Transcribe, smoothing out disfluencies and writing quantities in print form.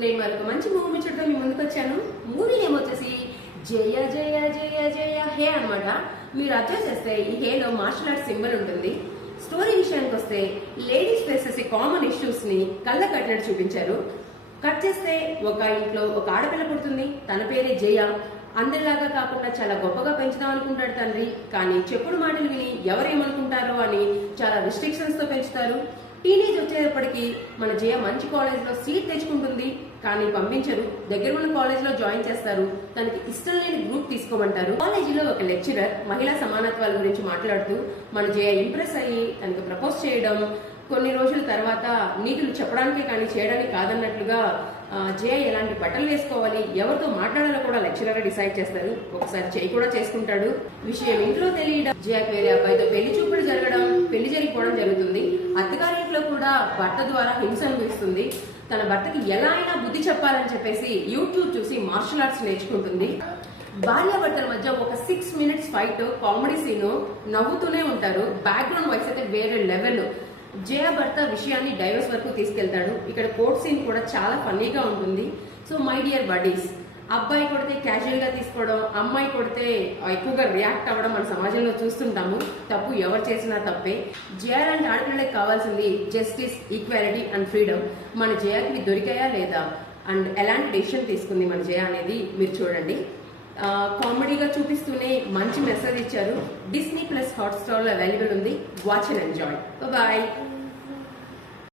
నేను మరొక మంచి మూవీ చూడటం మీ ముందుకు వచ్చాను. మూవీ ఏమొచ్చేసి జయ జయ జయ జయ హే అనమాట. మీరు అబ్జర్వ్ చేస్తే ఈ హేలో మార్షల్ ఆర్ట్స్ సింబల్ ఉంటుంది. స్టోరీ విషయానికి వస్తే లేడీస్ ఫేసెస్ కామన్ ఇష్యూస్ ని కళ్ళ కట్టినట్టు చూపించారు. కట్ చేస్తే ఒక ఇంట్లో ఒక ఆడపిల్ల పుడుతుంది, తన పేరే జయ. అందరిలాగా కాకుండా చాలా గొప్పగా పెంచుదాం అనుకుంటాడు తండ్రి, కానీ చెప్పుడు మాటలు విని ఎవరేమనుకుంటారో అని చాలా రిస్ట్రిక్షన్స్ తో పెంచుతారు. టీనేజ్ వచ్చేటప్పటికి మన జయ మంచి కాలేజ్ లో సీట్ తెచ్చుకుంటుంది, కానీ పంపించరు. దగ్గర ఉన్న కాలేజ్ లో జాయిన్ చేస్తారు. తనకి ఇష్టం లేని గ్రూప్ తీసుకోమంటారు. కాలేజీలో ఒక లెక్చరర్ మహిళా సమానత్వాల గురించి మాట్లాడుతూ మన జయ ఇంప్రెస్ అయ్యి తనకి ప్రపోజ్ చేయడం, కొన్ని రోజుల తర్వాత నీతులు చెప్పడానికే కానీ చేయడానికి కాదన్నట్లుగా జయ ఎలాంటి బట్టలు వేసుకోవాలి, ఎవరితో మాట్లాడాలో కూడా లెక్చరర్ డిసైడ్ చేస్తారు. ఒకసారి చేయి కూడా చేసుకుంటాడు. విషయం ఇంట్లో తెలియడం, జయ వేరే అబ్బాయితో పెళ్లి చూపులు జరగడం, పెళ్లి జరిగిపోవడం జరుగుతుంది. అత్తగారింట్లో కూడా భర్త ద్వారా హింస అనిపిస్తుంది. తన భర్తకి ఎలా అయినా బుద్ధి చెప్పాలని చెప్పేసి యూట్యూబ్ చూసి మార్షల్ ఆర్ట్స్ నేర్చుకుంటుంది. భార్యాభర్తల మధ్య ఒక 6 minutes ఫైట్, కామెడీ సీను, నవ్వుతూనే ఉంటారు. బ్యాక్గ్రౌండ్ వాయిస్ అయితే వేరే లెవెల్. జయ భర్త విషయాన్ని డైవర్స్ వరకు తీసుకెళ్తాడు. ఇక్కడ కోర్ట్ సీన్ కూడా చాలా ఫన్నీగా ఉంటుంది. సో మై డియర్ బడీస్, అబ్బాయి కొడితే క్యాజువల్ గా తీసుకోవడం, అమ్మాయి కొడితే ఎక్కువగా రియాక్ట్ అవ్వడం మన సమాజంలో చూస్తుంటాము. తప్పు ఎవరు చేసినా తప్పే. జయ లాంటి ఆడపిల్లకి కావాల్సింది జస్టిస్, ఈక్వాలిటీ అండ్ ఫ్రీడమ్. మన జయకి దొరికాయా లేదా అండ్ ఎలాంటి డెసిషన్ తీసుకుంది మన జయ అనేది మీరు చూడండి. కామెడీగా చూపిస్తూనే మంచి మెసేజ్ ఇచ్చారు. డిస్నీ ప్లస్ హాట్స్టార్ లో అవైలబుల్ ఉంది. Watch and enjoy. బాయ్.